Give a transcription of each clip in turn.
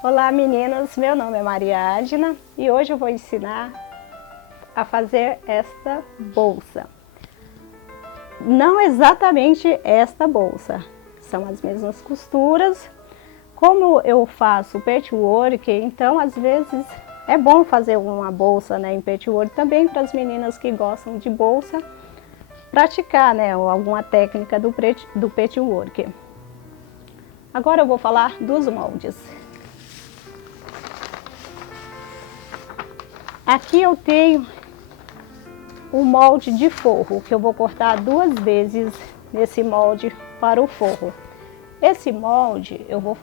Olá meninas, meu nome é Maria Adna e hoje eu vou ensinar a fazer esta bolsa. Não exatamente esta bolsa, são as mesmas costuras. Como eu faço patchwork, então às vezes é bom fazer uma bolsa, né, em patchwork também para as meninas que gostam de bolsa, praticar, né, alguma técnica do patchwork. Agora eu vou falar dos moldes. Aqui eu tenho o molde de forro, que eu vou cortar 2 vezes nesse molde para o forro. Esse molde eu vou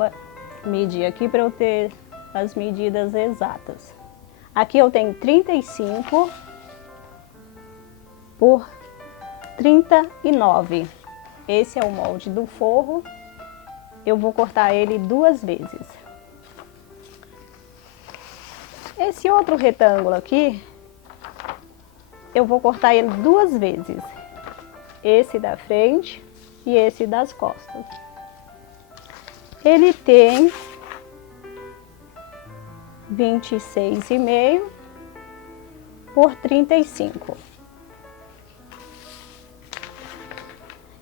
medir aqui para eu ter as medidas exatas. Aqui eu tenho 35 por 39. Esse é o molde do forro. Eu vou cortar ele 2 vezes. Esse outro retângulo aqui, eu vou cortar ele 2 vezes. Esse da frente e esse das costas. Ele tem 26,5 por 35.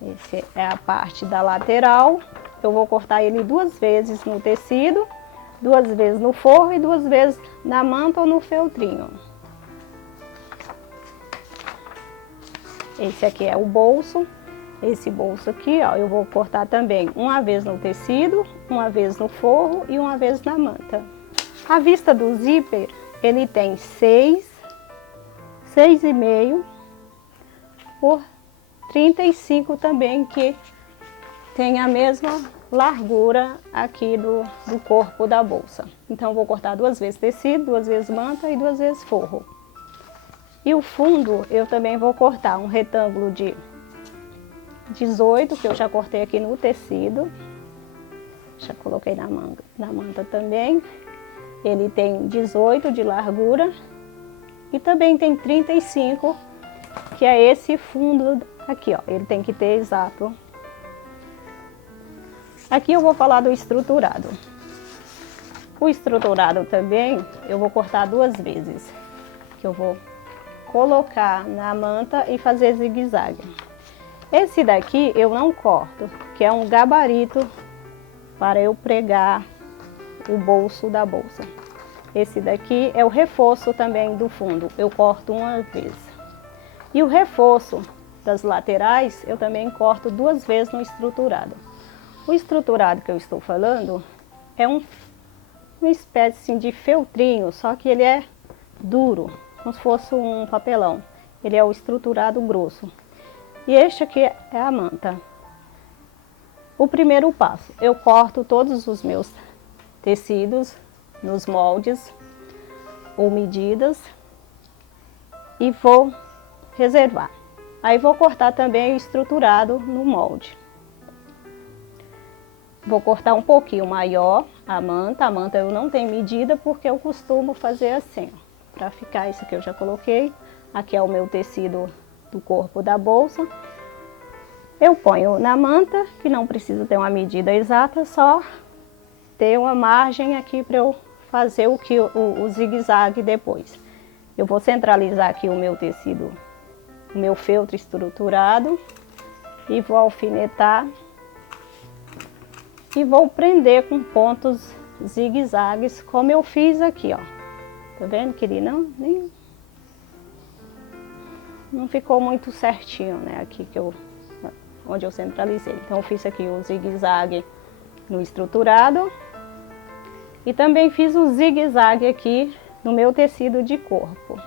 Essa é a parte da lateral. Eu vou cortar ele 2 vezes no tecido, 2 vezes no forro e 2 vezes na manta ou no feltrinho. Esse aqui é o bolso. Esse bolso aqui, ó, eu vou cortar também uma vez no tecido, uma vez no forro e uma vez na manta. A vista do zíper, ele tem 6,5 por 35 também, que tem a mesma largura aqui do corpo da bolsa. Então eu vou cortar 2 vezes tecido, 2 vezes manta e 2 vezes forro. E o fundo eu também vou cortar um retângulo de 18, que eu já cortei aqui no tecido. Já coloquei na manta também. Ele tem 18 de largura e também tem 35, que é esse fundo aqui, ó. Ele tem que ter exato. Aqui eu vou falar do estruturado. O estruturado também eu vou cortar 2 vezes, que eu vou colocar na manta e fazer zigue-zague. Esse daqui eu não corto, que é um gabarito para eu pregar o bolso da bolsa. Esse daqui é o reforço também do fundo, eu corto uma vez. E o reforço das laterais eu também corto 2 vezes no estruturado. O estruturado que eu estou falando é uma espécie assim, de feltrinho, só que ele é duro, como se fosse um papelão. Ele é o estruturado grosso. E este aqui é a manta. O primeiro passo, eu corto todos os meus tecidos nos moldes ou medidas e vou reservar. Aí vou cortar também o estruturado no molde. Vou cortar um pouquinho maior a manta eu não tenho medida porque eu costumo fazer assim, para ficar. Isso aqui eu já coloquei. Aqui é o meu tecido do corpo da bolsa. Eu ponho na manta, que não precisa ter uma medida exata, só ter uma margem aqui para eu fazer o zigue-zague depois. Eu vou centralizar aqui o meu tecido, o meu feltro estruturado e vou alfinetar e vou prender com pontos zigue-zagues, como eu fiz aqui, ó. Tá vendo que ele não ficou muito certinho, né, aqui onde eu centralizei. Então eu fiz aqui o zigue-zague no estruturado e também fiz o zigue-zague aqui no meu tecido de corpo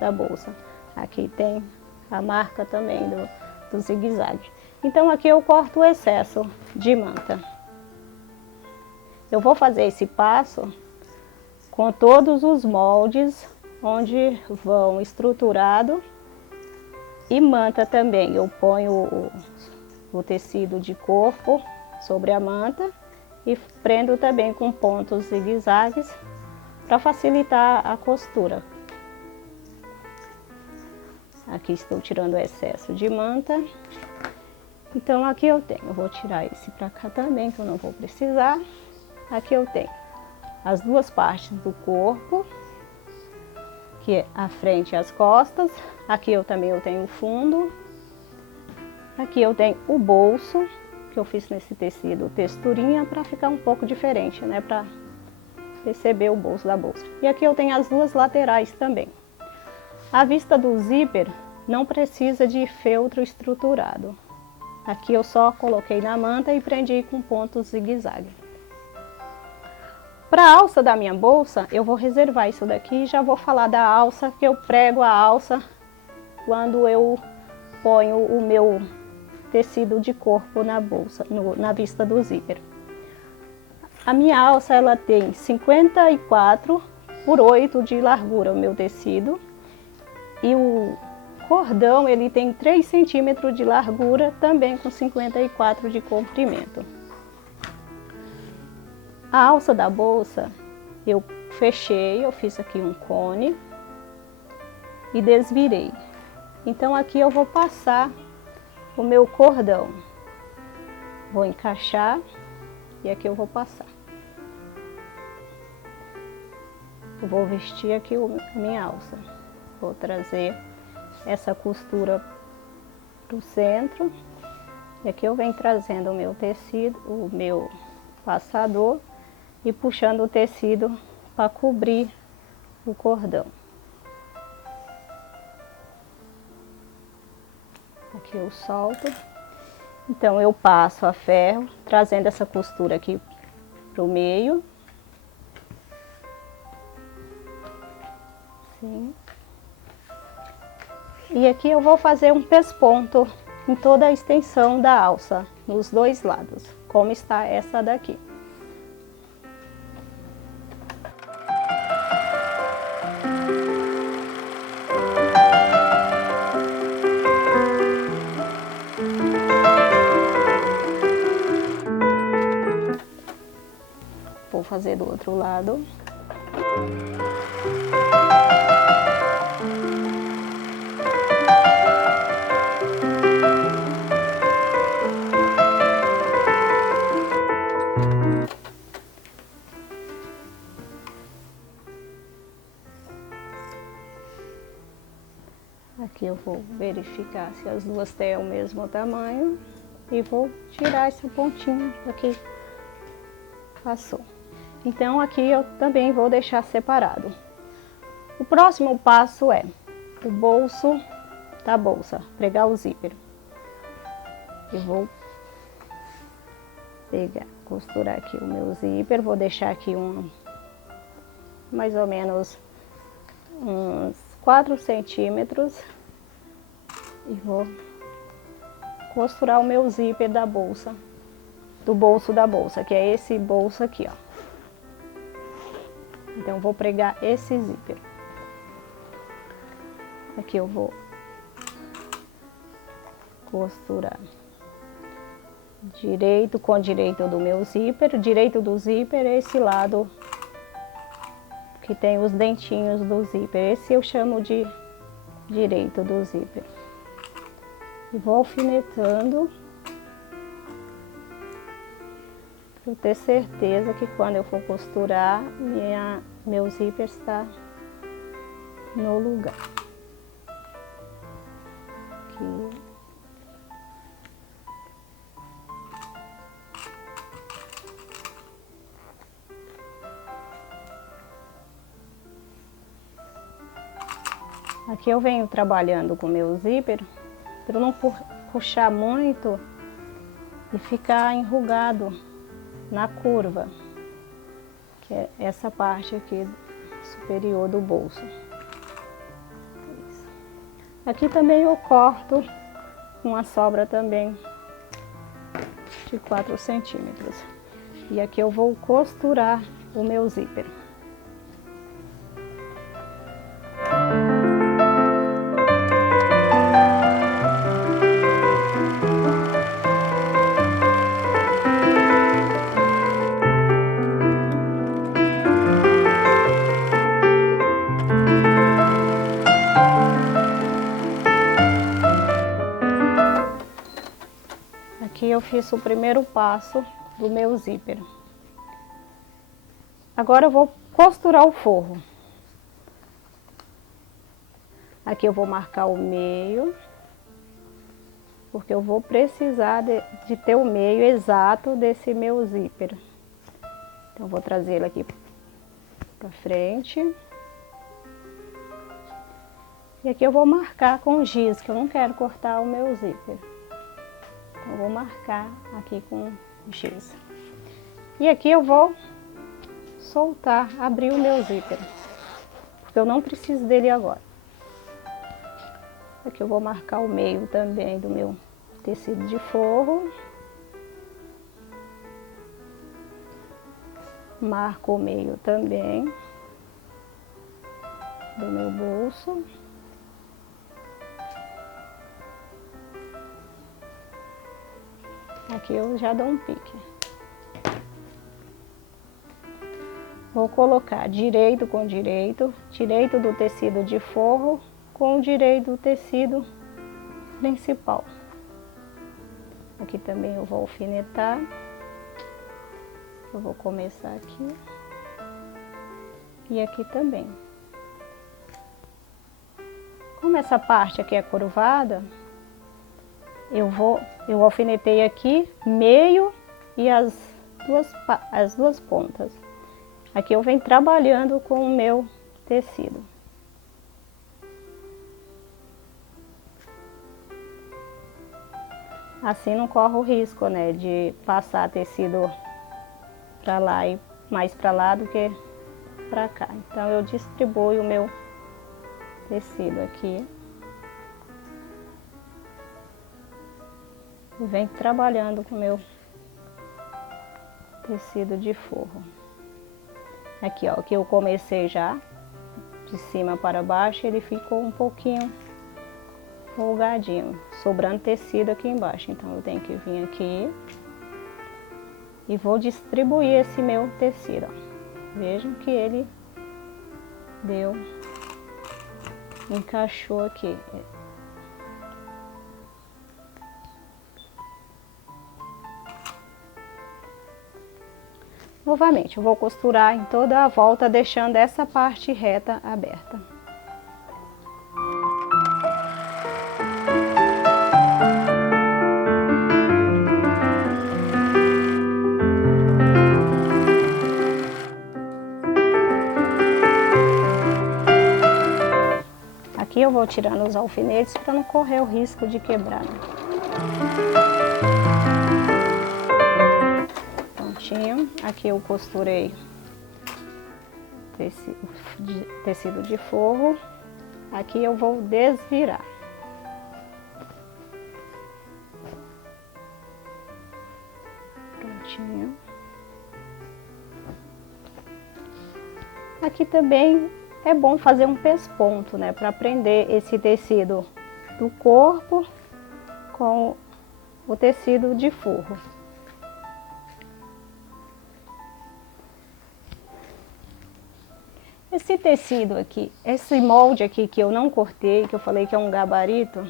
da bolsa. Aqui tem a marca também do zigue-zague. Então aqui eu corto o excesso de manta. Eu vou fazer esse passo com todos os moldes onde vão estruturado e manta também. Eu ponho o tecido de corpo sobre a manta e prendo também com pontos zigue-zagues para facilitar a costura. Aqui estou tirando o excesso de manta. Então aqui eu vou tirar esse para cá também, que eu não vou precisar. Aqui eu tenho as duas partes do corpo, que é a frente e as costas. Aqui eu tenho o fundo. Aqui eu tenho o bolso, que eu fiz nesse tecido texturinha para ficar um pouco diferente, né? Para perceber o bolso da bolsa. E aqui eu tenho as duas laterais também. A vista do zíper não precisa de feltro estruturado. Aqui eu só coloquei na manta e prendi com pontos zigue-zague. Para a alça da minha bolsa, eu vou reservar isso daqui e já vou falar da alça, que eu prego a alça quando eu ponho o meu tecido de corpo na bolsa, na vista do zíper. A minha alça ela tem 54 por 8 de largura, o meu tecido, e o cordão ele tem 3 centímetros de largura, também com 54 de comprimento. A alça da bolsa eu fechei, eu fiz aqui um cone e desvirei. Então aqui eu vou passar o meu cordão, vou encaixar e aqui eu vou passar. Eu vou vestir aqui a minha alça, vou trazer essa costura para o centro e aqui eu venho trazendo o meu tecido, o meu passador e puxando o tecido para cobrir o cordão. Aqui eu solto. Então eu passo a ferro, trazendo essa costura aqui pro meio. Assim. E aqui eu vou fazer um pesponto em toda a extensão da alça, nos dois lados, como está essa daqui. Vou fazer do outro lado. Aqui eu vou verificar se as duas têm o mesmo tamanho e vou tirar esse pontinho daqui passou. Então aqui eu também vou deixar separado. O próximo passo é o bolso da bolsa, pregar o zíper. Eu vou pegar, costurar aqui o meu zíper, vou deixar aqui mais ou menos uns 4 centímetros e vou costurar o meu zíper da bolsa, do bolso da bolsa, que é esse bolso aqui, ó. Então vou pregar esse zíper. Aqui eu vou costurar direito com direito do meu zíper. Direito do zíper é esse lado que tem os dentinhos do zíper. Esse eu chamo de direito do zíper. E vou alfinetando para ter certeza que quando eu for costurar, meu zíper está no lugar. Aqui. Aqui eu venho trabalhando com o meu zíper para não puxar muito e ficar enrugado na curva, que é essa parte aqui superior do bolso. Isso. Aqui também eu corto uma sobra também de 4 centímetros. E aqui eu vou costurar o meu zíper. Aqui eu fiz o primeiro passo do meu zíper. Agora eu vou costurar o forro. Aqui eu vou marcar o meio, porque eu vou precisar de ter o meio exato desse meu zíper. Então eu vou trazer ele aqui para frente. E aqui eu vou marcar com giz, que eu não quero cortar o meu zíper. Então eu vou marcar aqui com giz. E aqui eu vou soltar, abrir o meu zíper, porque eu não preciso dele agora. Aqui eu vou marcar o meio também do meu tecido de forro. Marco o meio também do meu bolso. Aqui eu já dou um pique. Vou colocar direito com direito, direito do tecido de forro com o direito do tecido principal. Aqui também eu vou alfinetar. Eu vou começar aqui. E aqui também. Como essa parte aqui é curvada, eu alfinetei aqui meio e as duas pontas. Aqui eu venho trabalhando com o meu tecido. Assim não corre o risco, né, de passar tecido para lá e mais para lá do que para cá. Então eu distribuo o meu tecido aqui. E venho trabalhando com o meu tecido de forro. Aqui, ó, que eu comecei já de cima para baixo, ele ficou um pouquinho folgadinho, sobrando tecido aqui embaixo. Então eu tenho que vir aqui e vou distribuir esse meu tecido, ó. Vejam que ele encaixou aqui. Novamente, eu vou costurar em toda a volta, deixando essa parte reta aberta. Aqui eu vou tirando os alfinetes para não correr o risco de quebrar. Aqui eu costurei tecido de forro. Aqui eu vou desvirar. Prontinho. Aqui também é bom fazer um pesponto, né, para prender esse tecido do corpo com o tecido de forro. Esse tecido aqui, esse molde aqui que eu não cortei, que eu falei que é um gabarito,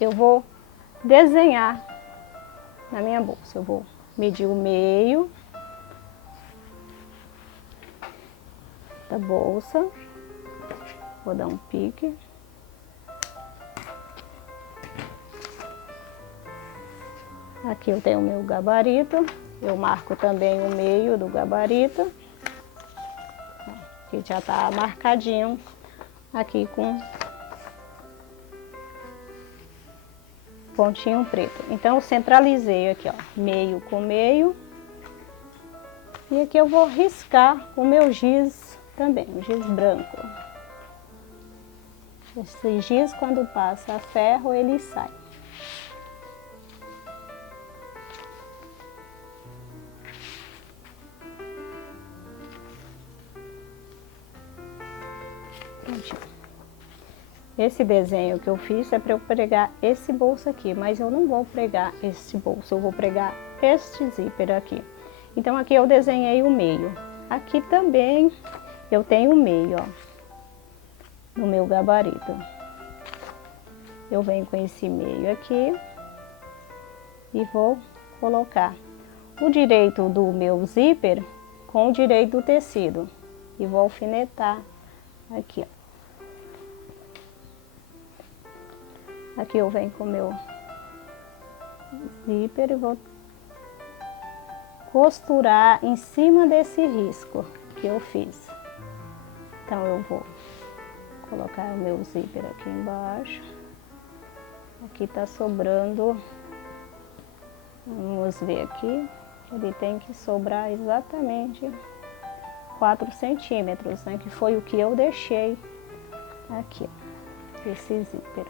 eu vou desenhar na minha bolsa. Eu vou medir o meio da bolsa, vou dar um pique. Aqui eu tenho o meu gabarito, eu marco também o meio do gabarito. Que já tá marcadinho aqui com pontinho preto. Então eu centralizei aqui, ó, meio com meio. E aqui eu vou riscar o meu giz também, o giz branco. Esse giz, quando passa a ferro, ele sai. Esse desenho que eu fiz é para eu pregar esse bolso aqui, mas eu não vou pregar esse bolso, eu vou pregar este zíper aqui. Então aqui eu desenhei o meio. Aqui também eu tenho o meio, ó, no meu gabarito. Eu venho com esse meio aqui e vou colocar o direito do meu zíper com o direito do tecido. E vou alfinetar aqui, ó. Aqui eu venho com o meu zíper e vou costurar em cima desse risco que eu fiz. Então eu vou colocar o meu zíper aqui embaixo. Aqui tá sobrando, vamos ver aqui, ele tem que sobrar exatamente 4 centímetros, né, que foi o que eu deixei aqui, esse zíper.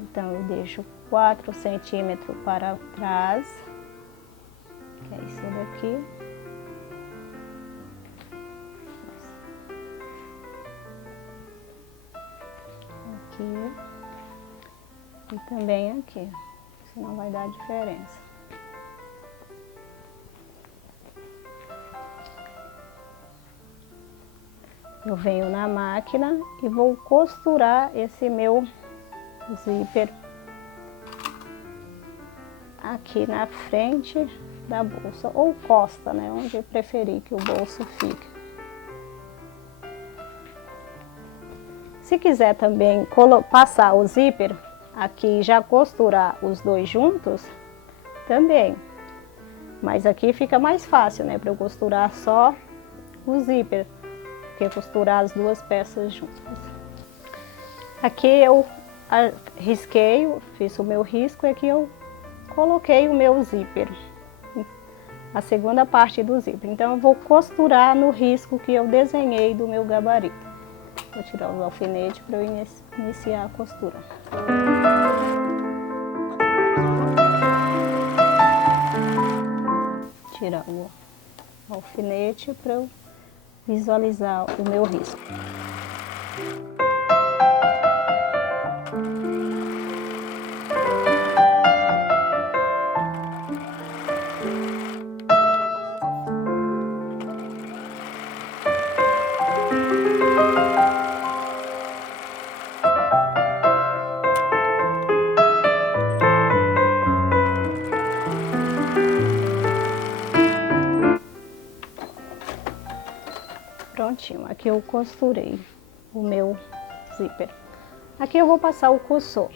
Então eu deixo 4 centímetros para trás, que é isso daqui. Aqui. E também aqui, senão vai dar diferença. Eu venho na máquina e vou costurar esse meu zíper aqui na frente da bolsa, ou costa, né, onde eu preferir que o bolso fique. Se quiser também passar o zíper aqui e já costurar os dois juntos, também. Mas aqui fica mais fácil, né, para eu costurar só o zíper, que costurar as duas peças juntas. Aqui eu risquei, fiz o meu risco e aqui eu coloquei o meu zíper, a segunda parte do zíper. Então eu vou costurar no risco que eu desenhei do meu gabarito. Vou tirar os alfinetes para eu iniciar a costura. Tirar o alfinete para eu visualizar o meu risco. Prontinho, aqui eu costurei o meu zíper. Aqui eu vou passar o cursor.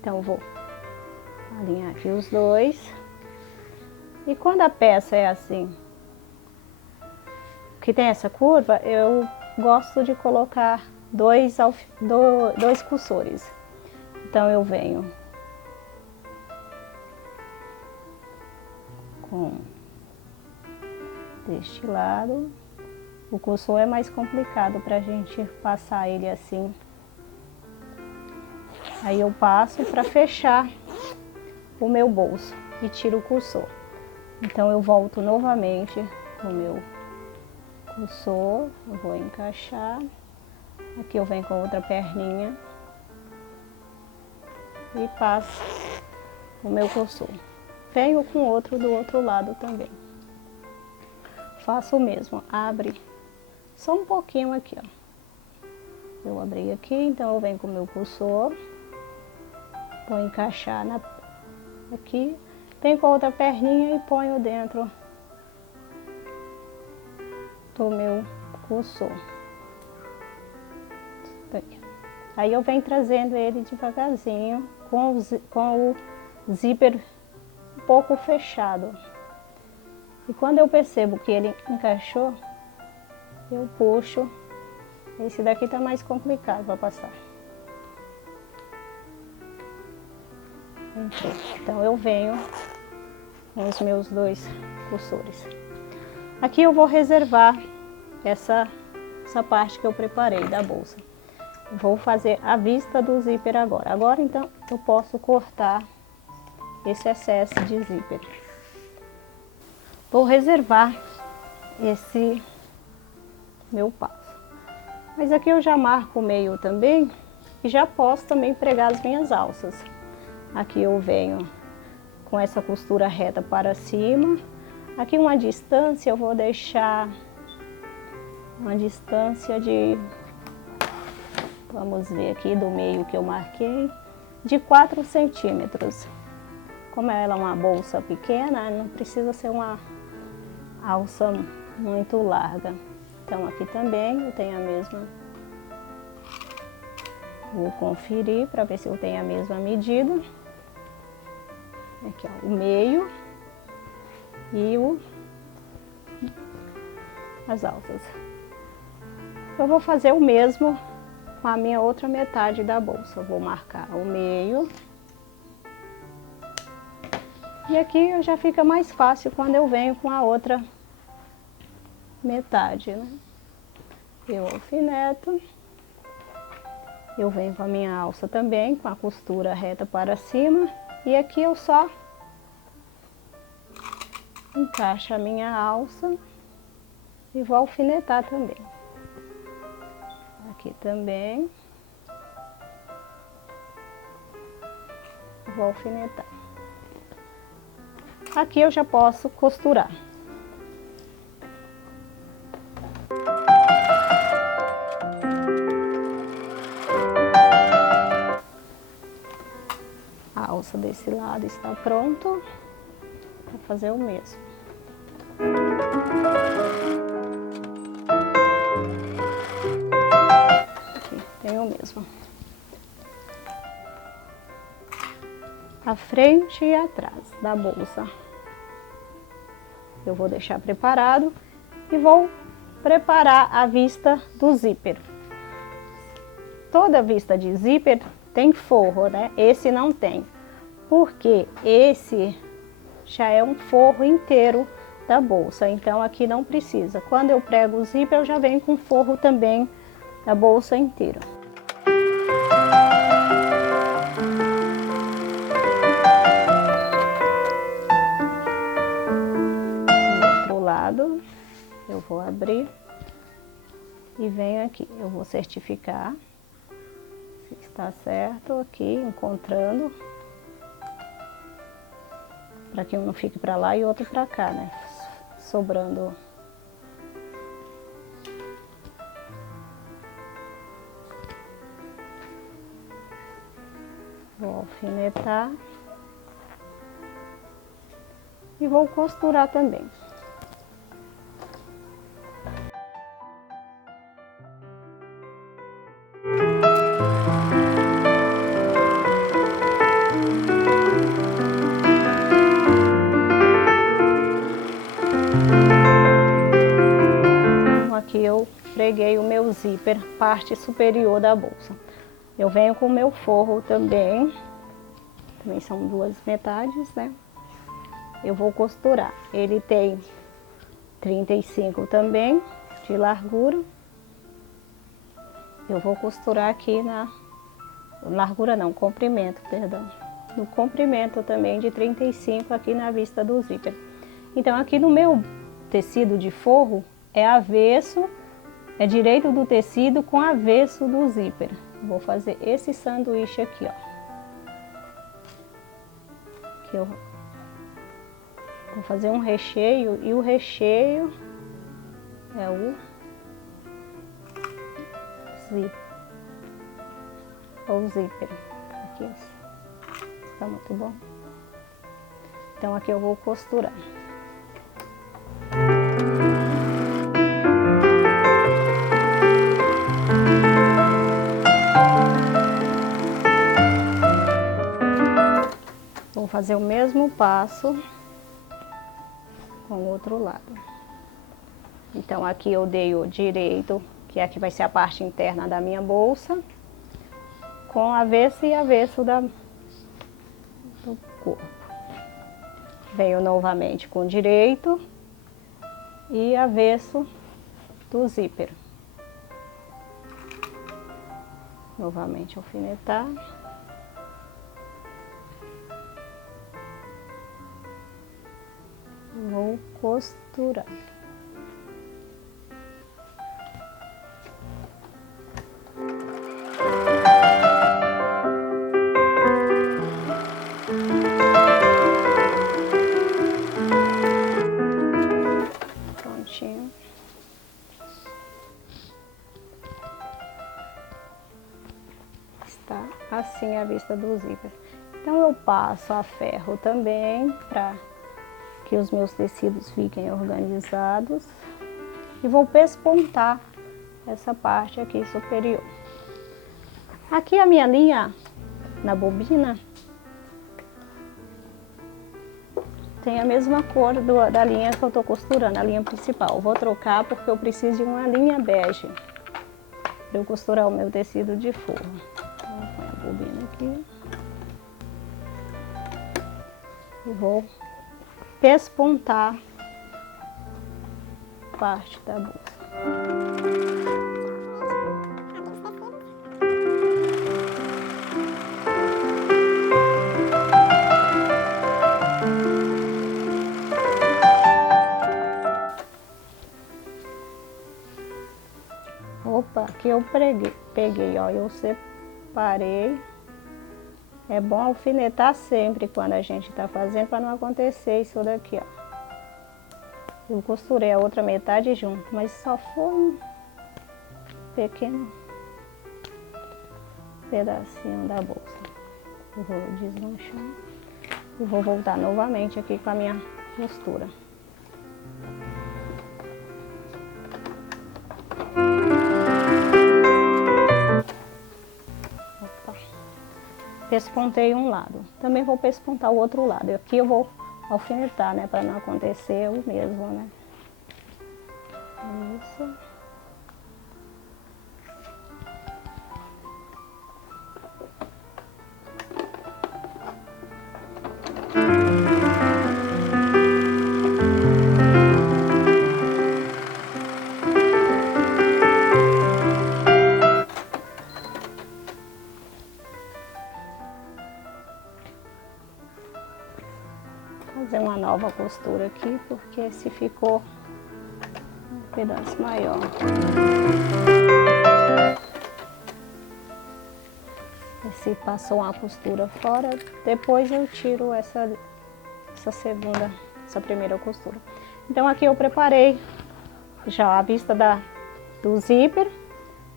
Então eu vou alinhar aqui os dois. E quando a peça é assim, que tem essa curva, eu gosto de colocar dois cursores. Então eu venho com deste lado. O cursor é mais complicado para a gente passar ele assim. Aí eu passo para fechar o meu bolso e tiro o cursor. Então eu volto novamente no meu cursor, eu vou encaixar. Aqui eu venho com outra perninha e passo o meu cursor. Venho com outro do outro lado também. Faço o mesmo, abre só um pouquinho aqui, ó. Eu abri aqui, então eu venho com o meu cursor, vou encaixar aqui, venho com a outra perninha e ponho dentro do meu cursor. Aí eu venho trazendo ele devagarzinho, com o zíper um pouco fechado. E quando eu percebo que ele encaixou, eu puxo. Esse daqui tá mais complicado para passar. Então eu venho com os meus dois cursores. Aqui eu vou reservar essa parte que eu preparei da bolsa. Vou fazer a vista do zíper agora. Agora então eu posso cortar esse excesso de zíper. Vou reservar esse meu passo. Mas aqui eu já marco o meio também e já posso também pregar as minhas alças. Aqui eu venho com essa costura reta para cima. Aqui uma distância eu vou deixar uma distância de, vamos ver aqui do meio que eu marquei, de 4 centímetros. Como ela é uma bolsa pequena, não precisa ser uma alça muito larga. Então aqui também eu tenho a mesma. Vou conferir para ver se eu tenho a mesma medida. Aqui, ó, o meio e as alças. Eu vou fazer o mesmo com a minha outra metade da bolsa. Eu vou marcar o meio. E aqui já fica mais fácil quando eu venho com a outra metade, né? Eu alfineto. Eu venho com a minha alça também, com a costura reta para cima. E aqui eu só encaixo a minha alça e vou alfinetar também. Aqui também. Vou alfinetar. Aqui eu já posso costurar. A alça desse lado está pronto. Vou fazer o mesmo. Aqui tem o mesmo. A frente e atrás da bolsa. Eu vou deixar preparado e vou preparar a vista do zíper. Toda vista de zíper tem forro, né? Esse não tem, porque esse já é um forro inteiro da bolsa, então aqui não precisa. Quando eu prego o zíper, eu já venho com forro também da bolsa inteira. Do outro lado, eu vou abrir e venho aqui. Eu vou certificar se está certo aqui, encontrando, para que um não fique para lá e outro para cá, né? Sobrando. Vou alfinetar e vou costurar também. Aqui eu preguei o meu zíper, parte superior da bolsa. Eu venho com o meu forro também são duas metades, né? Eu vou costurar. Ele tem 35 também de largura. Eu vou costurar aqui na largura não, comprimento, perdão. No comprimento também de 35 aqui na vista do zíper. Então aqui no meu tecido de forro é avesso, é direito do tecido com avesso do zíper. Vou fazer esse sanduíche aqui, ó. Que eu vou fazer um recheio e o recheio é o zíper. Aqui, está muito bom. Então aqui eu vou costurar. Vou fazer o mesmo passo com o outro lado. Então aqui eu dei o direito, que aqui vai ser a parte interna da minha bolsa, com avesso e avesso do corpo. Venho novamente com direito e avesso do zíper. Novamente alfinetar. Vou costurar. Prontinho. Está assim a vista do zíper. Então eu passo a ferro também para que os meus tecidos fiquem organizados. E vou pespontar essa parte aqui superior. Aqui a minha linha na bobina tem a mesma cor da linha que eu tô costurando, a linha principal. Vou trocar porque eu preciso de uma linha bege para eu costurar o meu tecido de forro. Então, vou pôr a bobina aqui. E vou pespontar parte da bolsa. Opa, aqui eu peguei, ó, eu separei. É bom alfinetar sempre quando a gente tá fazendo, para não acontecer isso daqui, ó. Eu costurei a outra metade junto, mas só foi um pequeno pedacinho da bolsa. Eu vou desmanchar e vou voltar novamente aqui com a minha costura. Opa. Pespontei um lado, também vou pespontar o outro lado. E aqui eu vou alfinetar, né, para não acontecer o mesmo, né. Isso. Fazer uma nova costura aqui, porque esse ficou um pedaço maior. Esse passou uma costura fora, depois eu tiro essa primeira costura. Então aqui eu preparei já a vista do zíper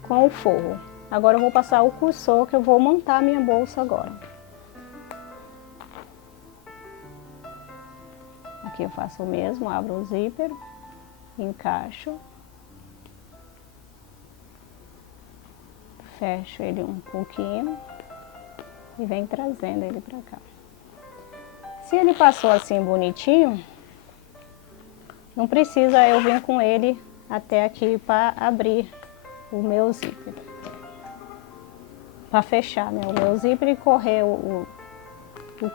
com o forro. Agora eu vou passar o cursor, que eu vou montar a minha bolsa agora. Aqui eu faço o mesmo, abro o zíper, encaixo, fecho ele um pouquinho e venho trazendo ele pra cá. Se ele passou assim bonitinho, não precisa eu vir com ele até aqui para abrir o meu zíper. Para fechar, né, o meu zíper e correr o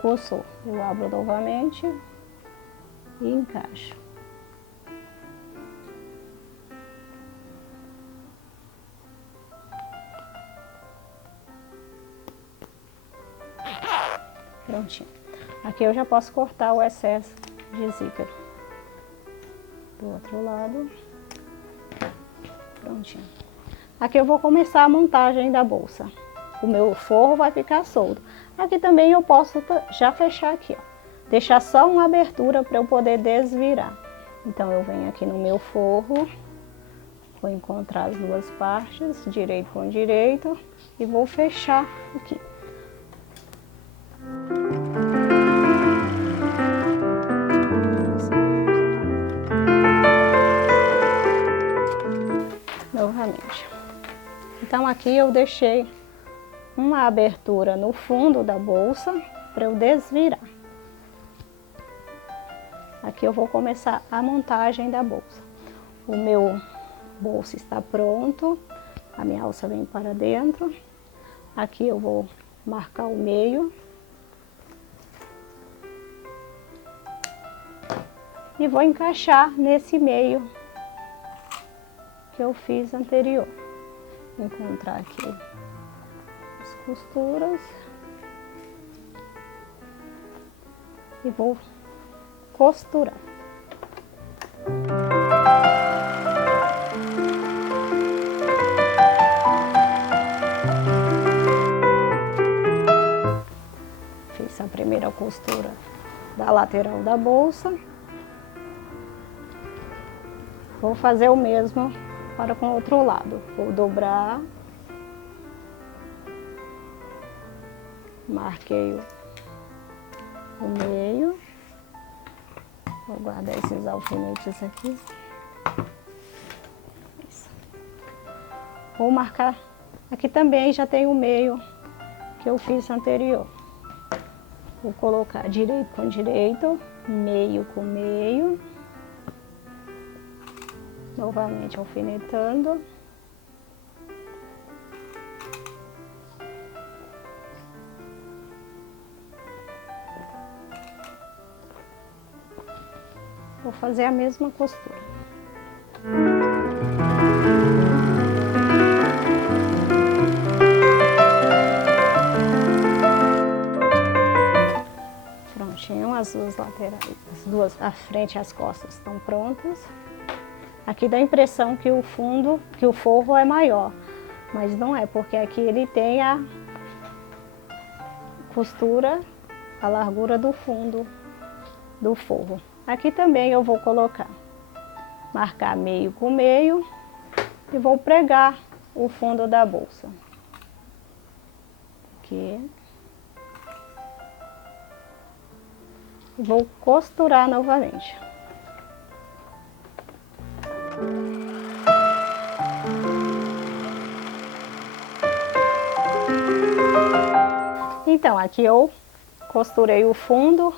cursor. Eu abro novamente e encaixo. Prontinho. Aqui eu já posso cortar o excesso de zíper. Do outro lado. Prontinho. Aqui eu vou começar a montagem da bolsa. O meu forro vai ficar solto. Aqui também eu posso já fechar aqui, ó. Deixar só uma abertura para eu poder desvirar. Então eu venho aqui no meu forro, vou encontrar as duas partes, direito com direito, e vou fechar aqui. Novamente. Então aqui eu deixei uma abertura no fundo da bolsa para eu desvirar. Aqui eu vou começar a montagem da bolsa. O meu bolso está pronto, a minha alça vem para dentro. Aqui eu vou marcar o meio. E vou encaixar nesse meio que eu fiz anterior. Vou encontrar aqui as costuras. E vou costurar. Fiz a primeira costura da lateral da bolsa. Vou fazer o mesmo para com o outro lado. Vou dobrar. Marquei o meio. Vou guardar esses alfinetes aqui. Isso. Vou marcar. Aqui também já tem o meio que eu fiz anterior. Vou colocar direito com direito, meio com meio. Novamente alfinetando. Vou fazer a mesma costura. Prontinho, as duas laterais, as duas, a frente e as costas estão prontas. Aqui dá a impressão que o fundo, que o forro é maior, mas não é, porque aqui ele tem a costura, a largura do fundo do forro. Aqui também eu vou colocar, marcar meio com meio e vou pregar o fundo da bolsa. Aqui. E vou costurar novamente. Então, aqui eu costurei o fundo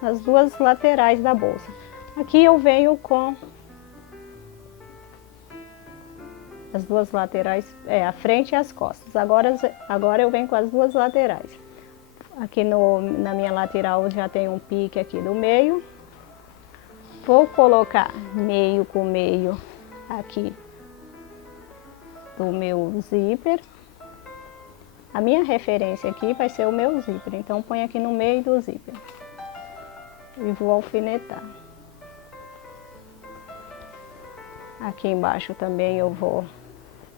nas duas laterais da bolsa. Aqui eu venho com as duas laterais, a frente e as costas. Agora eu venho com as duas laterais. Aqui na minha lateral já tem um pique aqui do meio. Vou colocar meio com meio aqui do meu zíper. A minha referência aqui vai ser o meu zíper, então põe aqui no meio do zíper. E vou alfinetar. Aqui embaixo também eu vou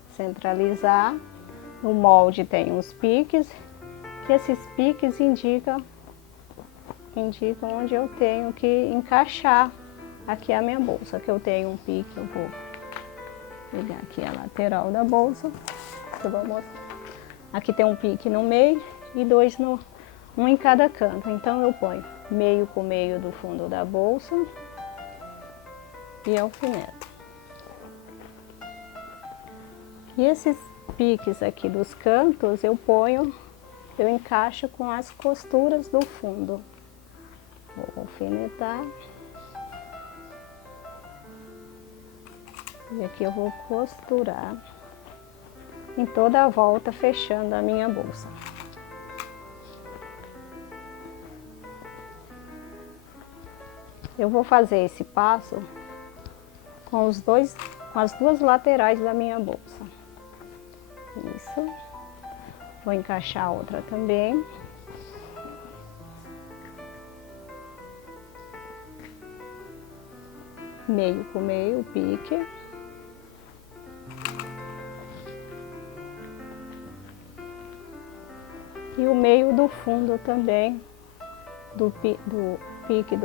centralizar. No molde tem uns piques, que esses piques indicam onde eu tenho que encaixar aqui a minha bolsa. Aqui eu tenho um pique, eu vou pegar aqui a lateral da bolsa, eu vou mostrar. Aqui tem um pique no meio e dois um em cada canto, então eu ponho meio com meio do fundo da bolsa e alfineto. E esses piques aqui dos cantos eu encaixo com as costuras do fundo. Vou alfinetar. E aqui eu vou costurar em toda a volta, fechando a minha bolsa. Eu vou fazer esse passo com as duas laterais da minha bolsa. Isso. Vou encaixar a outra também. Meio com meio, pique. E o meio do fundo também, do pique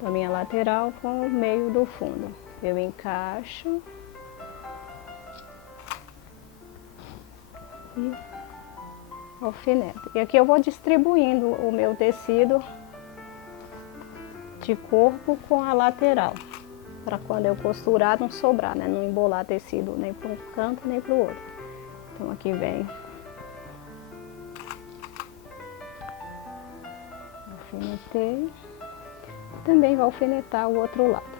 da minha lateral com o meio do fundo. Eu encaixo e alfineto. E aqui eu vou distribuindo o meu tecido de corpo com a lateral, para quando eu costurar não sobrar, né? Não embolar tecido nem para um canto nem para o outro. Então aqui vem, alfinetei, também vou alfinetar o outro lado.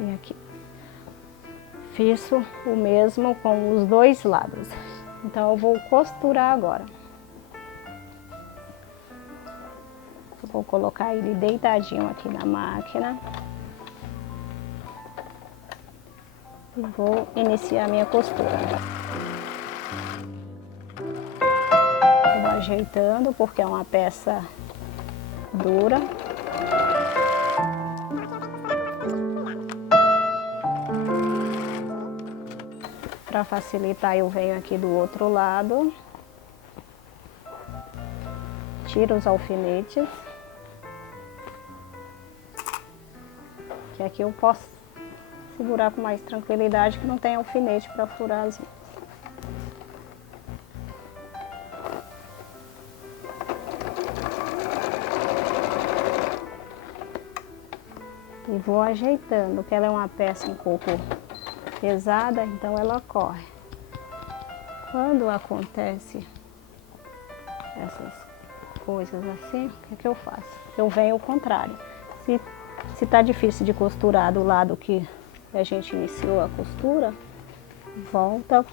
E aqui. Fiz o mesmo com os dois lados. Então eu vou costurar agora. Eu vou colocar ele deitadinho aqui na máquina. E vou iniciar a minha costura. Vou ajeitando porque é uma peça dura. Para facilitar, eu venho aqui do outro lado. tiro os alfinetes, que aqui eu posso segurar com mais tranquilidade, que não tem alfinete para furar as linhas. E vou ajeitando, porque ela é uma peça um pouco pesada, então ela corre. Quando acontece essas coisas assim, o que eu faço? Eu venho ao contrário. Se tá difícil de costurar do lado que a gente iniciou a costura, volta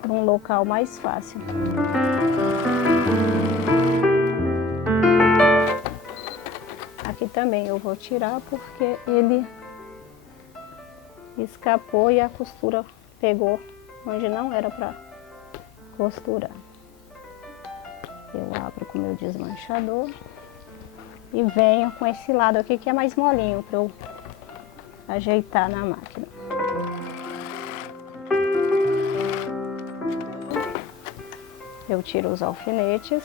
para um local mais fácil. Aqui também eu vou tirar porque ele escapou e a costura pegou onde não era para costurar. Eu abro com o meu desmanchador e venho com esse lado aqui que é mais molinho para eu ajeitar na máquina. Eu tiro os alfinetes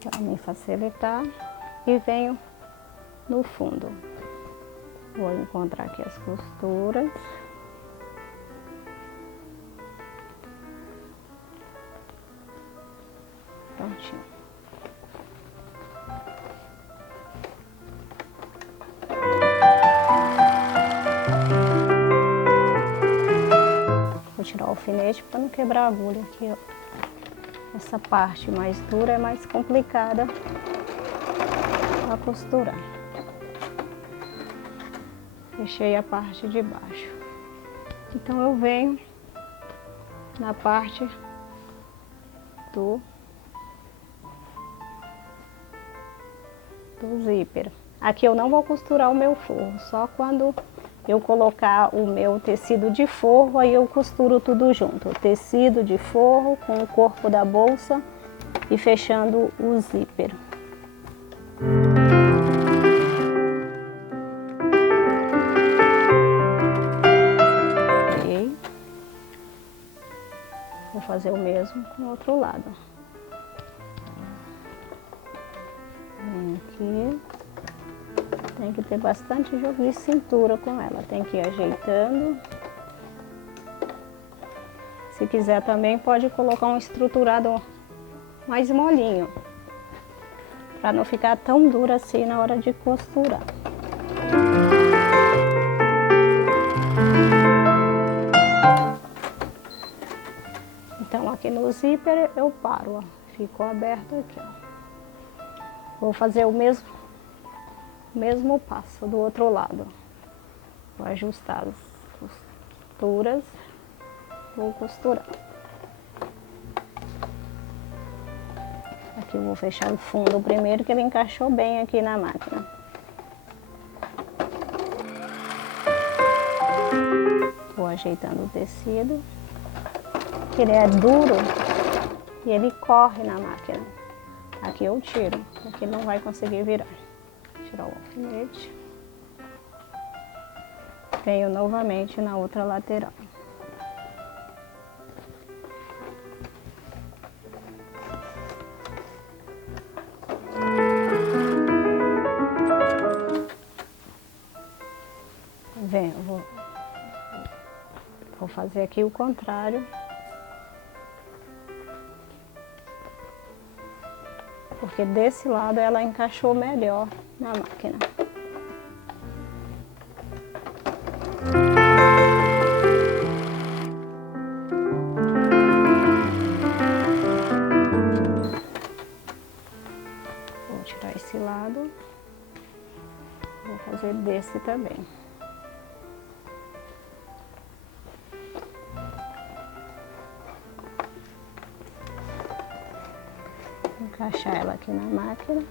para me facilitar e venho no fundo. Vou encontrar aqui as costuras. Prontinho. Vou tirar o alfinete para não quebrar a agulha aqui, ó. Essa parte mais dura é mais complicada para costurar. Fechei a parte de baixo. Então eu venho na parte do zíper. Aqui eu não vou costurar o meu forro, só quando eu colocar o meu tecido de forro, aí eu costuro tudo junto. O tecido de forro com o corpo da bolsa e fechando o zíper. Ok. Vou fazer o mesmo com o outro lado. Vem aqui. Tem que ter bastante jogo de cintura com ela, tem que ir ajeitando. Se quiser também pode colocar um estruturado mais molinho, para não ficar tão dura assim na hora de costurar. Então aqui no zíper eu paro, ó. Ficou aberto aqui, ó. Vou fazer o mesmo passo do outro lado. Vou ajustar as costuras, vou costurar. Aqui eu vou fechar o fundo primeiro, que ele encaixou bem aqui na máquina. Vou ajeitando o tecido, que ele é duro e ele corre na máquina. Aqui eu tiro, porque não vai conseguir virar. Tirar o alfinete. Venho novamente na outra lateral. Venho, vou fazer aqui o contrário. Porque desse lado ela encaixou melhor na máquina. Vou tirar esse lado. Vou fazer desse também. Encaixar ela aqui na máquina.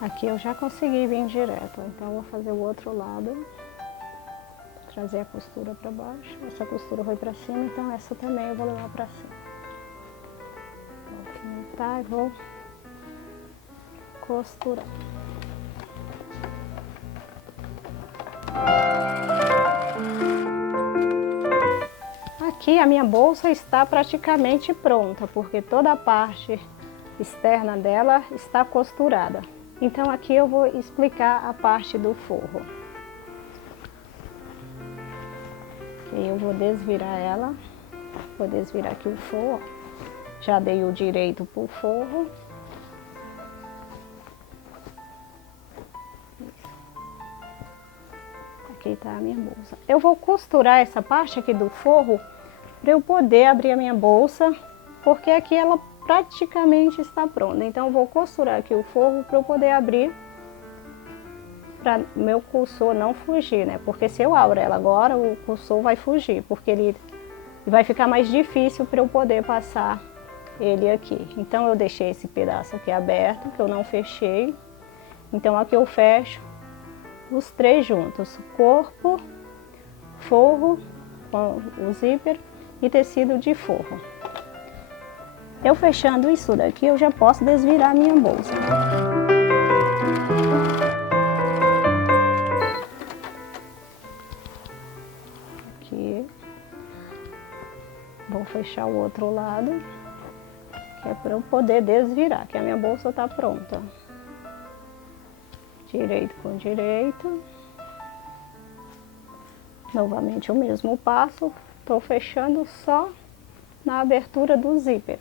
Aqui eu já consegui vir direto, então vou fazer o outro lado. Trazer a costura para baixo. Essa costura foi para cima, então essa também eu vou levar para cima. Vou alfinetar e vou costurar. Aqui a minha bolsa está praticamente pronta, porque toda a parte externa dela está costurada. Então aqui eu vou explicar a parte do forro. Eu vou desvirar ela, vou desvirar aqui o forro, já dei o direito para o forro. Aqui tá a minha bolsa. Eu vou costurar essa parte aqui do forro para eu poder abrir a minha bolsa, porque aqui ela praticamente está pronta. Então eu vou costurar aqui o forro para eu poder abrir, para meu cursor não fugir, né? Porque se eu abro ela agora, o cursor vai fugir, porque ele vai ficar mais difícil para eu poder passar ele aqui. Então eu deixei esse pedaço aqui aberto, que eu não fechei. Então aqui eu fecho os três juntos, corpo, forro com o zíper e tecido de forro. Eu fechando isso daqui, eu já posso desvirar a minha bolsa. Aqui. Vou fechar o outro lado, que é para eu poder desvirar, que a minha bolsa está pronta. Direito com direito. Novamente o mesmo passo, estou fechando só na abertura do zíper.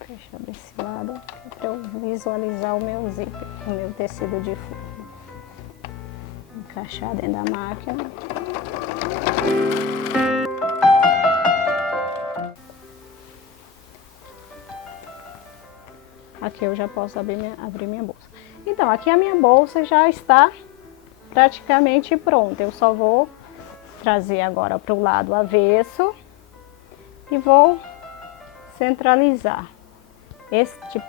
Fechar desse lado para eu visualizar o meu zíper, o meu tecido de forro. Encaixar dentro da máquina. Aqui eu já posso abrir minha bolsa. Então, aqui a minha bolsa já está praticamente pronta. Eu só vou trazer agora para o lado avesso e vou centralizar este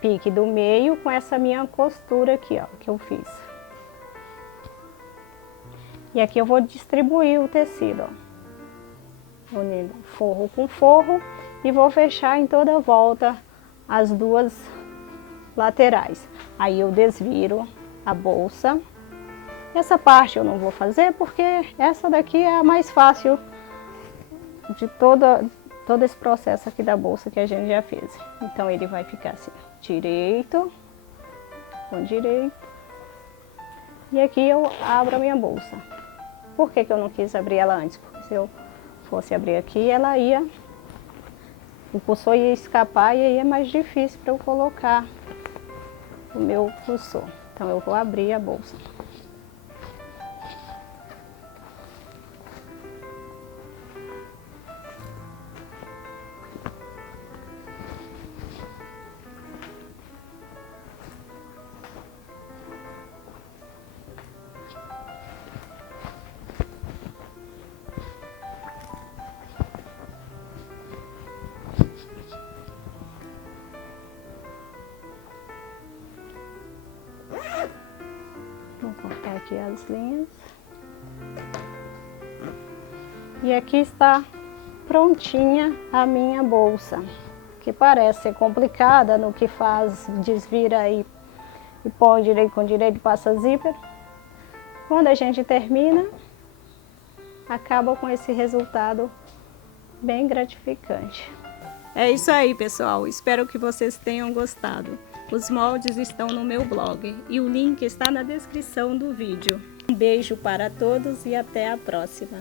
pique do meio com essa minha costura aqui, ó, que eu fiz. E aqui eu vou distribuir o tecido, ó, unindo forro com forro, e vou fechar em toda a volta as duas laterais. Aí eu desviro a bolsa. Essa parte eu não vou fazer porque essa daqui é a mais fácil de todo esse processo aqui da bolsa que a gente já fez. Então ele vai ficar assim, direito com direito. E aqui eu abro a minha bolsa. Por que que eu não quis abrir ela antes? Porque se eu fosse abrir aqui, o cursor ia escapar e aí é mais difícil para eu colocar o meu cursor. Então eu vou abrir a bolsa. Vou cortar aqui as linhas. E aqui está prontinha a minha bolsa, que parece ser complicada no que faz, desvira e põe direito com direito e passa zíper. Quando a gente termina, acaba com esse resultado bem gratificante. É isso aí, pessoal. Espero que vocês tenham gostado. Os moldes estão no meu blog e o link está na descrição do vídeo. Um beijo para todos e até a próxima.